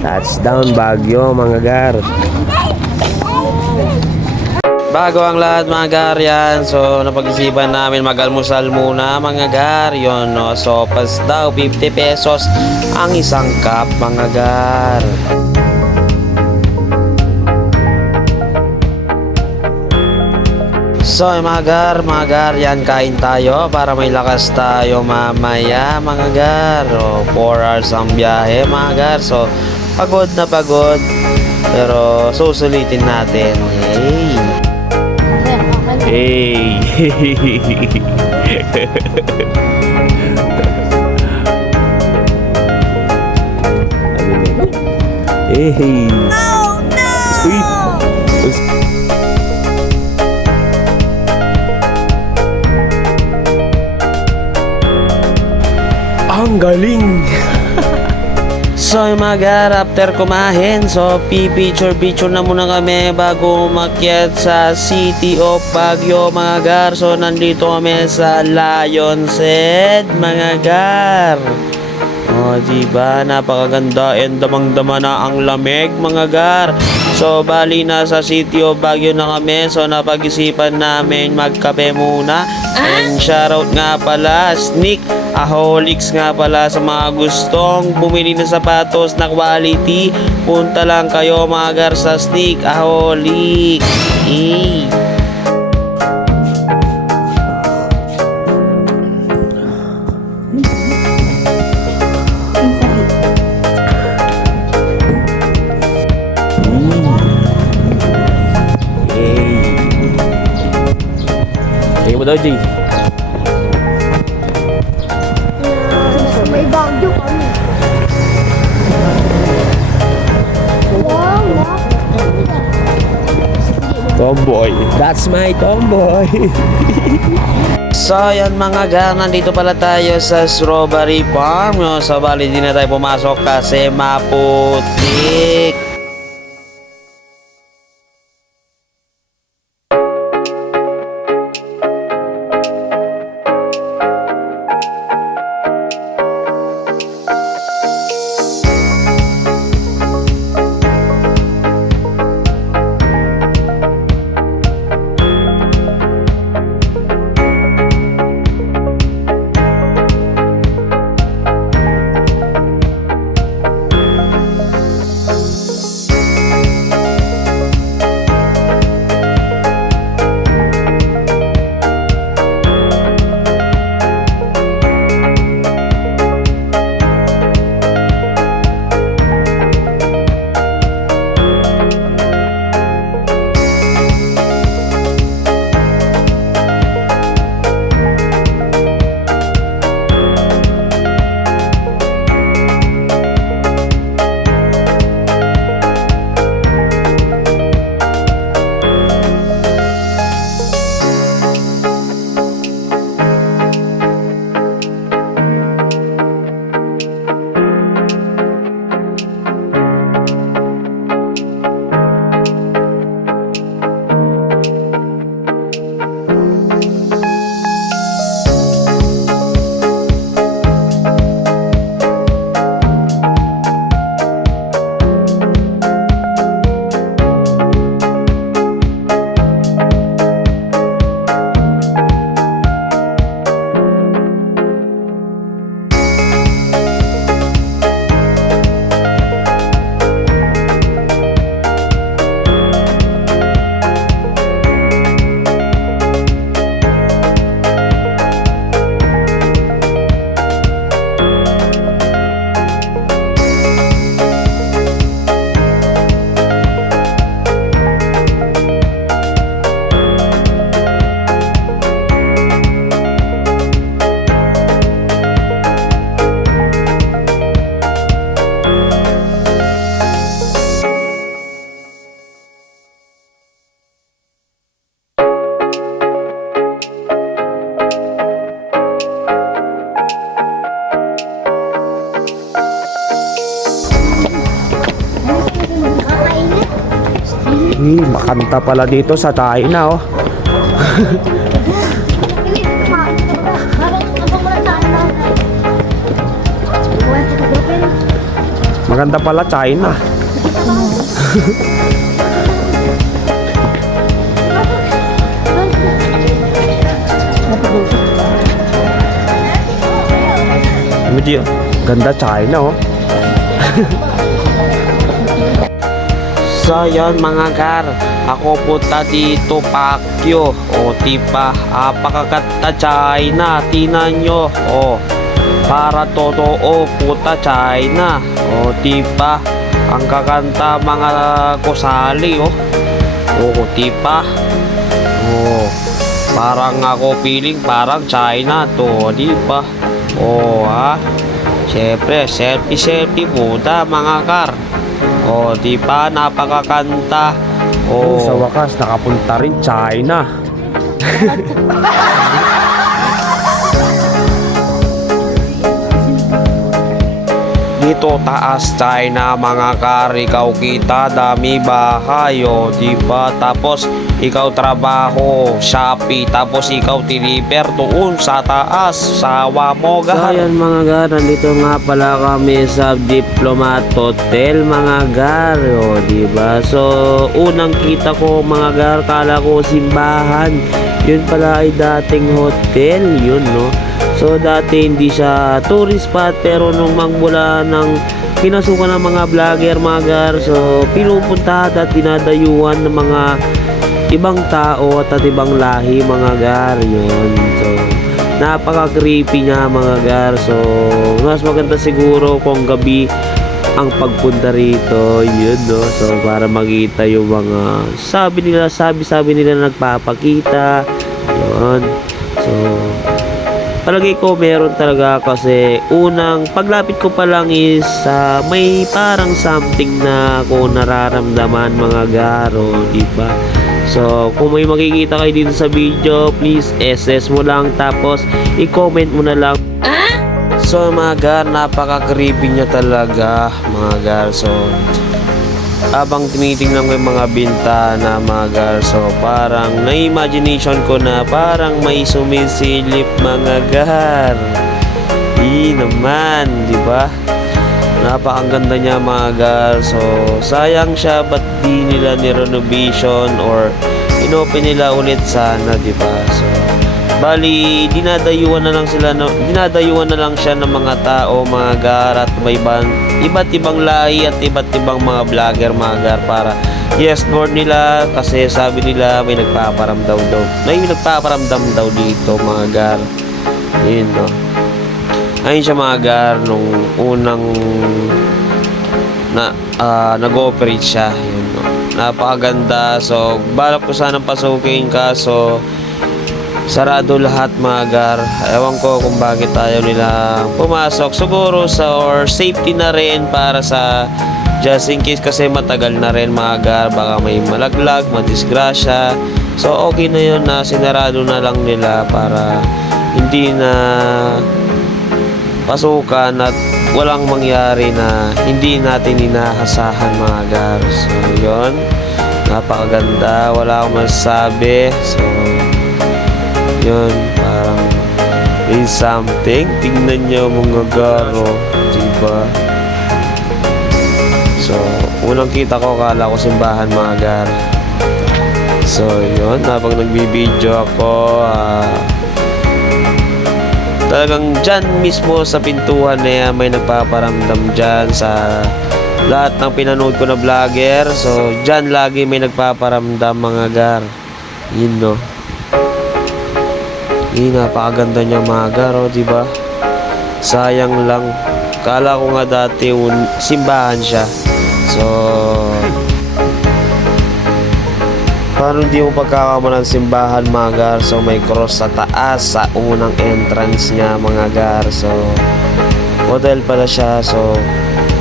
Touchdown Baguio mga gar. Bago ang lahat mga gar yan, so napag-isipan namin mag-almusal muna mga gar. Yun no, sopas daw 50 pesos ang isang cup mga gar. So mga gar, yan kain tayo para may lakas tayo mamaya mga gar. O, 4 hours ang biyahe mga gar. So pagod na pagod pero susulitin natin. Hey. Hey. Hey. No, no. Sweet. Ang galing. So mga gar, after kumain, so picture na muna kami bago umakyat sa City of Baguio mga gar. So nandito kami sa Lion's Head mga gar. O diba, napakaganda and damang-dama na ang lamig mga gar. So bali na sa City of Baguio na kami. So napag-isipan namin magkape muna. And shoutout nga pala Sneak Aholics nga pala sa mga gustong bumili ng sapatos na quality. Punta lang kayo mga gar sa Sneak Aholics. Mo daw, Jay. May Baguio kami. Tomboy. That's my tomboy. So, yan mga gar, nandito pala tayo sa Strawberry Farm. No? So, bali din na tayo pumasok kasi maputik. Makanta pala dito sa China, oh. Maganda pala China. Medyo ganda China oh. So yun mga gar, ako punta dito Pacquiao. O diba, apakaganda China. Tingnan nyo. O, para totoo puta China. O diba, ang kakanta mga kusali oh. O diba. O, parang ako feeling parang China to, diba. O ha, syempre selfie muna mga gar. O diba, napakakanta. O sa wakas nakapunta rin China. Dito taas China mga kar, ikaw kita dami bahay o diba, tapos ikaw trabaho Shopee, tapos ikaw deliver doon sa taas sa Wamoga. So ayan mga gar, nandito nga pala kami sa Diplomat Hotel mga gar o diba. So unang kita ko mga gar, kala ko simbahan, yun pala ay dating hotel yun no. So dati hindi siya tourist spot, pero nung magmula ng pinasukan ng mga vlogger mga gar, so pinupuntahan at dinadayuhan ng mga ibang tao at ibang lahi mga gar yun. So napaka creepy nga mga gar. So mas maganda siguro kung gabi ang pagpunta rito yun no. So para makita yung mga sabi nila nagpapakita yun. So palagi ko meron talaga, kasi unang paglapit ko pa lang is may parang something na ako nararamdaman mga garo, diba? So kung may makikita kayo dito sa video, please SS mo lang, tapos i-comment mo na lang. So mga gar, napaka-creepy niya talaga mga gar. So habang tinitingnan ko yung mga bintana mga gar, so parang na-imagination ko na parang may sumisilip mga gar. Naman, di ba? Napakaganda niya mga gar. So sayang siya, ba't di nila ni-renovation or inopen nila ulit sana, di ba? So bali dinadayuan na lang siya ng mga tao mga gar, at may iba't ibang lahi at iba't ibang mga vlogger mga gar, para i-explore nila, kasi sabi nila may nagpaparamdam daw dito mga gar. Yun no. Ayun siya mga gar, nung unang nag-operate siya yun no. Napakaganda. So balap ko sanang pasukin, kaso sarado lahat mga gar. Ewan ko kung bakit ayaw nila pumasok. Siguro or safety na rin, para sa just in case, kasi matagal na rin mga gar, baka may malaglag, madisgrasya. So okay na yun na sinarado na lang nila, para hindi na pasukan at walang mangyari na hindi natin inahasahan mga gar. So yun, napakaganda, wala akong masasabi. So yun, parang may something. Tingnan nyo mga garo, diba? So unang kita ko, kala ko simbahan mga gar. So yun, habang nagbibideo ako, talagang dyan mismo sa pintuan na yan, may nagpaparamdam dyan sa lahat ng pinanood ko na vlogger. So dyan lagi may nagpaparamdam mga gar. Yun no. Napakaganda niya mga gar, diba? Sayang lang, kala ko nga dati simbahan siya. So paano di mo pagkakamalan simbahan mga gar? So may cross sa taas sa unang entrance niya mga gar. So hotel pala siya. So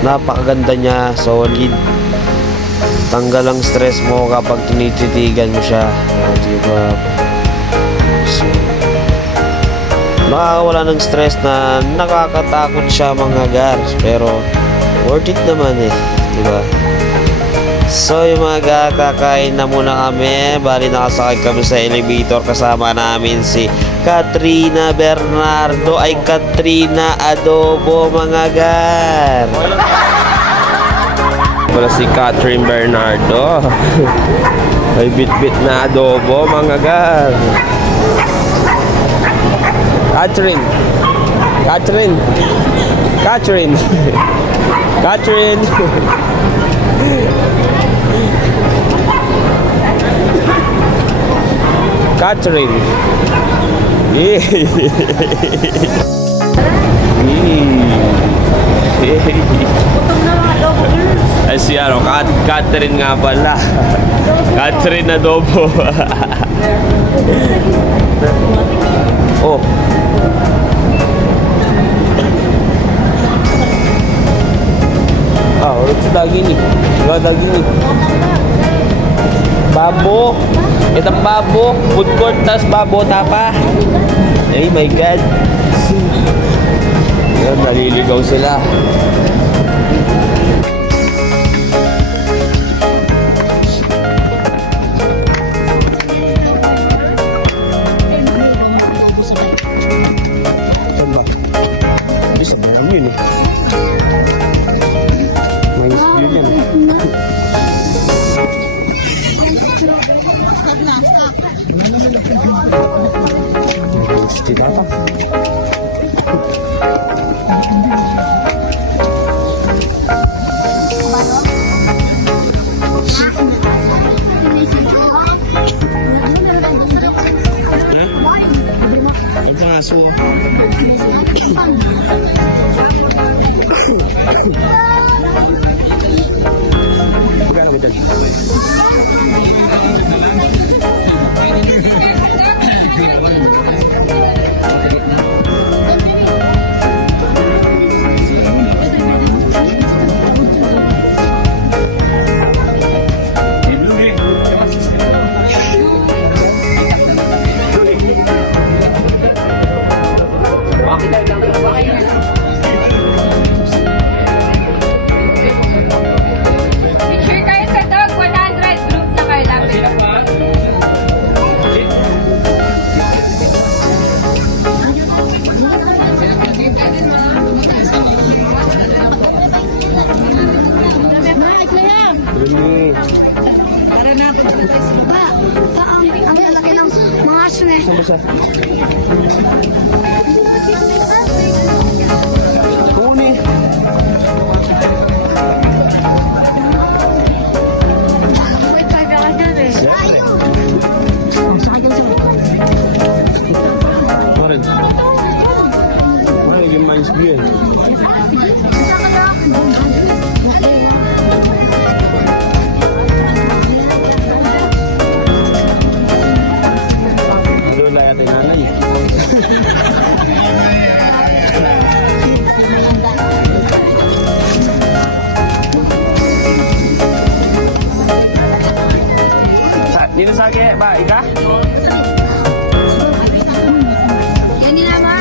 napakaganda niya, solid. Tanggal ang stress mo kapag tinititigan mo siya, diba? So makakawala ng stress na nakakatakot siya mga gar, pero worth it naman diba? So yung mga gar, kakain na muna kami. Bali nakasakay kami sa elevator, kasama namin si Katrina Bernardo, ay Katrina Adobo mga gar. pala si Catherine Bernardo. May bit-bit na adobo mga gar. Catherine. Catherine. Catherine. Catherine. Catherine. Ay si ano, Catherine nga pala. Catherine adobo. Oh. Ah, ulit sa daging ni. Wala daging ni. Babo. Itang babo. Food court, tas babo tapa. Ay my God. Yan, naliligaw sila. Bisa meron yun eh. Mais yun yan. Kita apa? Pagkaso. Bukan aku tadi. Picture tayo sa dog, 100 group na kayo lapit. Ini. Ang lalaki ng mga aso na. Besar. Uni. Wait, 5 ka dyan eh. Kemarin. Kemarin yung mais bien. Doon lang ating nanay. Dito sa akin, ba? Ika? Yan nila ba?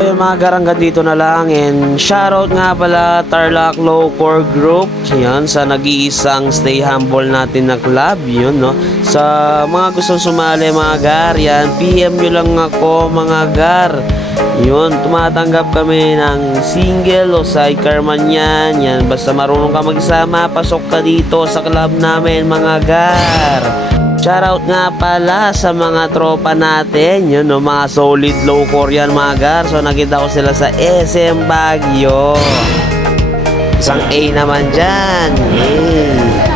Yung mga garangga dito na lang, and shoutout nga pala Tarlac Low Core Group yan sa nag-iisang Stay Humble natin na club yun, no? Sa mga gustong sumali mga gar yan, PM nyo lang ako mga gar Yun, tumatanggap kami ng single o sidecar man yan. Basta marunong ka magsama, pasok ka dito sa club namin mga gar. Shoutout nga pala sa mga tropa natin, yun no, mga solid low core yan mga gar. So nakita ko sila sa SM Baguio. Isang A naman dyan. Yay.